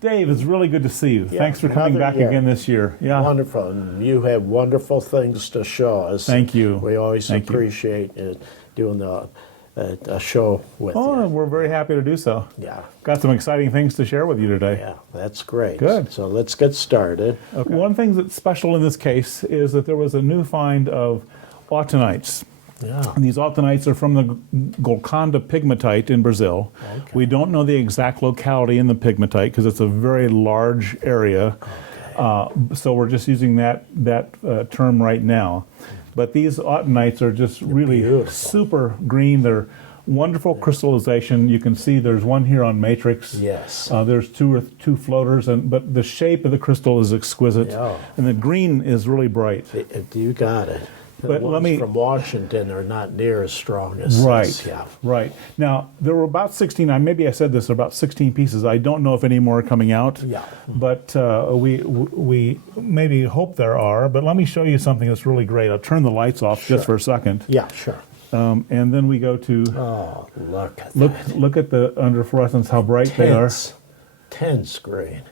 Dave, it's really good to see you. Thanks for coming back again this year. Yeah. Wonderful. And you have wonderful things to show us. Thank you. We always appreciate doing a show with you. Oh, we're very happy to do so. Yeah. Got some exciting things to share with you today. Yeah, that's great. Good. So let's get started. Okay. One thing that's special in this case is that there was a new find of AUTUNITES. Yeah. And these AUTUNITES are from the Golconda pegmatite in Brazil. Okay. We don't know the exact locality in the pegmatite because it's a very large area. Okay. So we're just using that term right now. But these AUTUNITES are just really beautiful. super green. They're wonderful crystallization. You can see there's one here on matrix. Yes. There's two floaters, but the shape of the crystal is exquisite. Yeah. And the green is really bright. You got it. But The ones from Washington are not near as strong as this. Yeah. Right. Now, there were about 16, maybe I said this, about 16 pieces. I don't know if any more are coming out. Yeah. But we maybe hope there are. But let me show you something that's really great. I'll turn the lights off just for a second. Yeah, sure. And then we go to... Oh, look at that. Look at the under fluorescence, how bright they are. Tense green.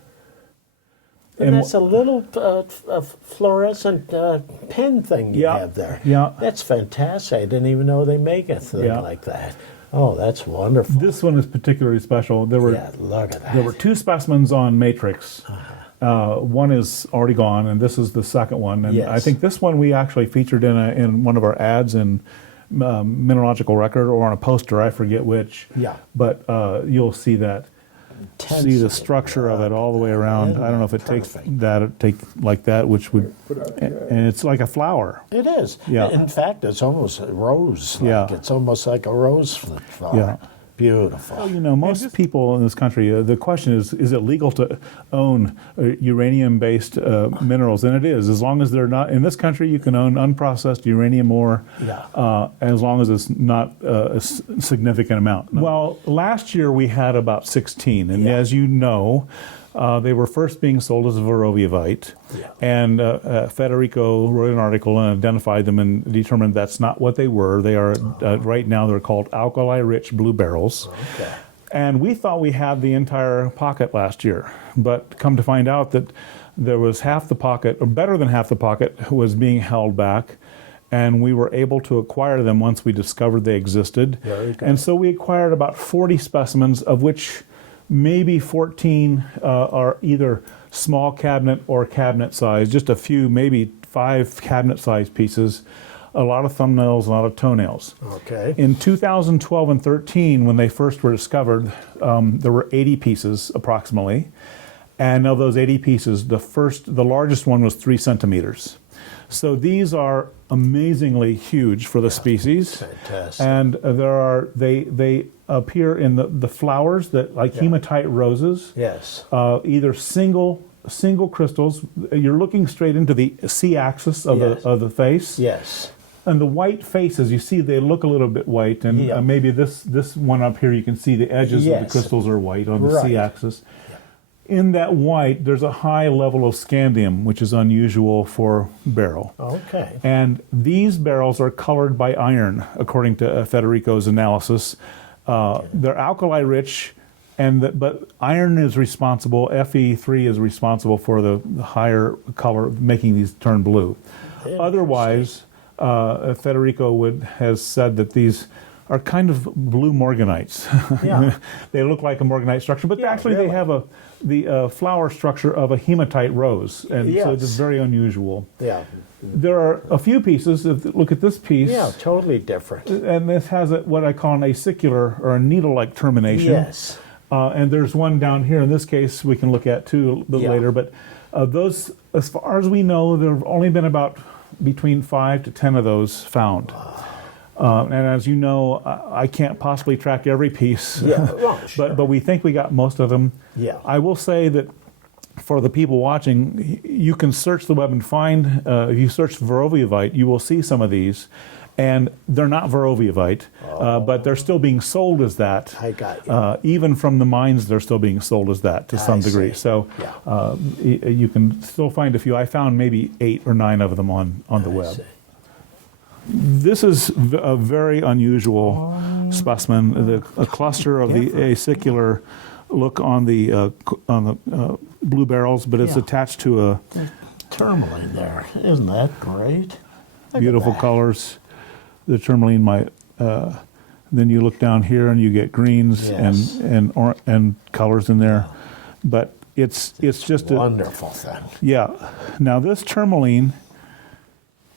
And that's a little fluorescent pen thing you have there. Yeah. That's fantastic. I didn't even know they make a thing like that. Oh, that's wonderful. This one is particularly special. There were, look at that. There were two specimens on matrix. One is already gone, and this is the second one. And I think this one we actually featured in one of our ads in Mineralogical Record or on a poster, I forget which. Yeah. But you'll see that. See the structure of it all the way around. I don't know if it takes like that, which would, and it's like a flower. It is. Yeah. In fact, it's almost a rose. It's almost like a rose flower. Yeah. Beautiful. Well, you know, most people in this country, the question is it legal to own uranium-based minerals? And it is. As long as they're not, in this country, you can own unprocessed uranium ore as long as it's not a significant amount. Well, last year we had about 16, and as you know, they were first being sold as Verroviavite, and Federico wrote an article and identified them and determined that's not what they were. They are, right now, they're called ALKALI-RICH Blue Beryls. Okay. And we thought we had the entire pocket last year, but come to find out that there was half the pocket, or better than half the pocket, was being held back. And we were able to acquire them once we discovered they existed. And so we acquired about 40 specimens, of which maybe 14 are either small cabinet or cabinet size, just a few, maybe 5 cabinet size pieces, a lot of thumbnails, a lot of toenails. Okay. In 2012 and 13, when they first were discovered, there were 80 pieces approximately. And of those 80 pieces, the largest one was 3 centimeters. So these are amazingly huge for the species. Fantastic. And they appear in the flowers that like hematite roses. Yes. Either single crystals. You're looking straight into the C-axis of the face. Yes. And the white faces, you see, they look a little bit white, and maybe this one up here, you can see the edges of the crystals are white on the C-axis. In that white, there's a high level of scandium, which is unusual for beryl. Okay. And these beryls are colored by iron, according to Federico's analysis. They're alkali-rich, but iron is responsible, Fe3 is responsible for the higher color, making these turn blue. Otherwise, Federico has said that these are kind of blue morganites. They look like a morganite structure, but actually they have the flower structure of a hematite rose, and so it's very unusual. Yeah. There are a few pieces. Look at this piece. Yeah, totally different. And this has what I call an acicular or a needle-like termination. Yes. And there's one down here. In this case, we can look at too a bit later. But those, as far as we know, there have only been about between 5 to 10 of those found. And as you know, I can't possibly track every piece, but we think we got most of them. Yeah. I will say that for the people watching, you can search the web and find, if you search Verroviavite, you will see some of these. And they're not Verroviavite, but they're still being sold as that. I got you. Even from the mines, they're still being sold as that to some degree. So you can still find a few. I found maybe 8 or 9 of them on the web. This is a very unusual specimen, a cluster of the acicular look on the Blue Beryls, but it's Yeah. attached to a Tourmaline there. Isn't that great? Look at beautiful that. colors. The tourmaline might. Then you look down here and you get greens Yes. and colors in there, but it's just a Wonderful thing. yeah. Now this tourmaline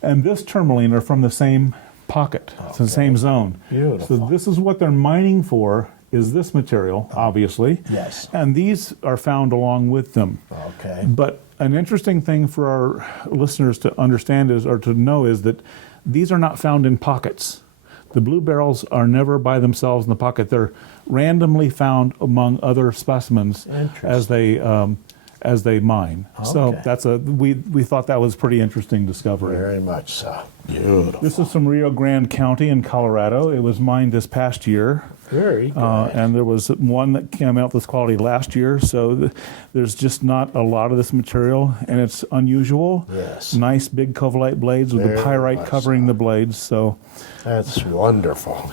and this tourmaline are from the same pocket. It's the same zone. Beautiful. So this is what they're mining for. Is this material, obviously. Yes. And these are found along with them. Okay. But an interesting thing for our listeners to understand is, or to know, is that these are not found in pockets. The Blue Beryls are never by themselves in the pocket. They're randomly found among other specimens as they mine. So Okay. we thought that was pretty interesting discovery. Very much so. Beautiful. This is from Rio Grande County in Colorado. It was mined this past year. Very good. And there was one that came out this quality last year, so there's just not a lot of this material, and it's unusual. Yes. Nice big COVELLITE blades with Very the pyrite much covering so. the blades. So That's wonderful.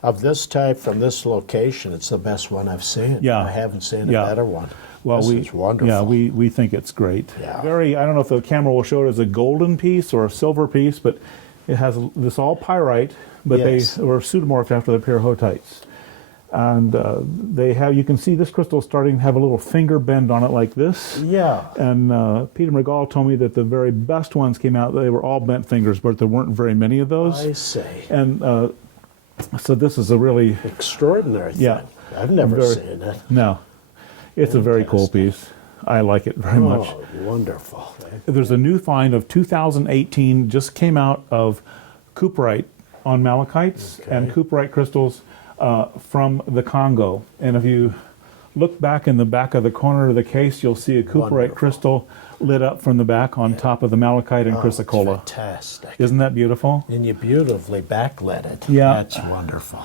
Of this type from this location, it's the best one I've seen. Yeah. I haven't seen a Yeah. better one. well, this is wonderful. we think it's great. Yeah. Very. I don't know if the camera will show it as a golden piece or a silver piece, but it has this all pyrite, but Yes. they were pseudomorphed after the PYRRHOTITEs. And they have, you can see this crystal starting to have a little finger bend on it like this. Yeah. And Peter McGall told me that the very best ones came out, they were all bent fingers, but there weren't very many of those. I see. And so this is a really, Extraordinary thing. Yeah. I've never Very- seen it. no, it's a very cool Fantastic. piece. I like it very much. Oh, wonderful. There's a new find of 2018, just came out of CUPRITE on malachites and CUPRITE crystals from the Congo. And if you look back in the back of the corner of the case, you'll see a CUPRITE Wonderful. crystal lit up from the back on top of the malachite and It's chrysocolla. fantastic. Isn't that beautiful? And you beautifully backlit it. Yeah. That's wonderful.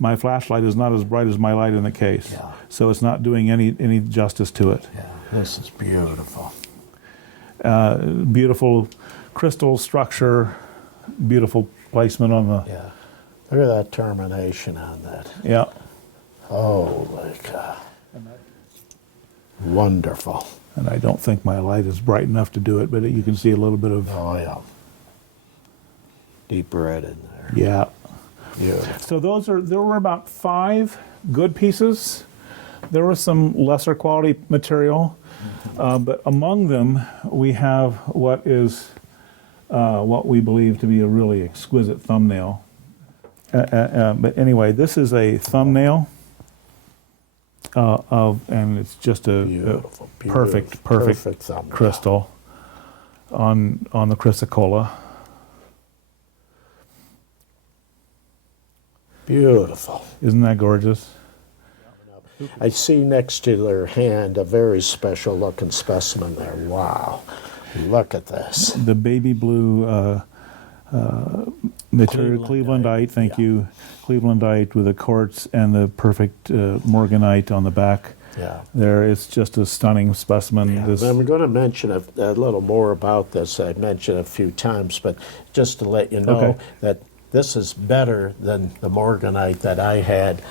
My flashlight is not as bright as my light in the case, Yeah. so it's not doing any justice to it. Yeah, this is beautiful. Beautiful crystal structure, beautiful placement on the, Yeah. Look at that termination on that. yeah. Holy cow. Wonderful. And I don't think my light is bright enough to do it, but you can see a little bit of, Oh, yeah. Deep red in there. yeah. Beautiful. So there were about 5 good pieces. There was some lesser quality material, but among them we have what we believe to be a really exquisite thumbnail. But anyway, this is a thumbnail and it's just a Beautiful. perfect thumbnail. crystal on the chrysocolla. Beautiful. Isn't that gorgeous? I see next to their hand a very special looking specimen there. Wow. Look at this. The baby blue material, Clevelandite, Clevelandite, thank yeah. you. Clevelandite with the quartz and the perfect morganite on the back. Yeah. There, it's just a stunning specimen. Yeah, This, I'm going to mention a little more about this. I've mentioned it a few times, but just to let you know Okay. that this is better than the morganite that I had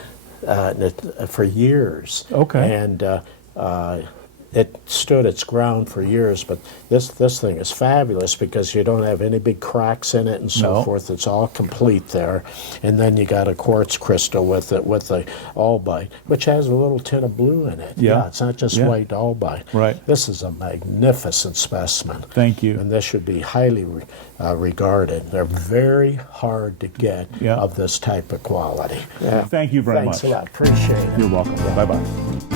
for years. Okay. And it stood its ground for years, but this thing is fabulous because you don't have any big cracks in it and so No. forth. It's all complete there. And then you got a quartz crystal with it, with the albite, which has a little tint of blue in it. Yeah. It's not just Yeah. white albite. Right. This is a magnificent specimen. Thank you. And this should be highly regarded. They're very hard to get Yeah. of this type of quality. Thank you very Thanks much. a lot. Appreciate it. You're welcome. Bye-bye.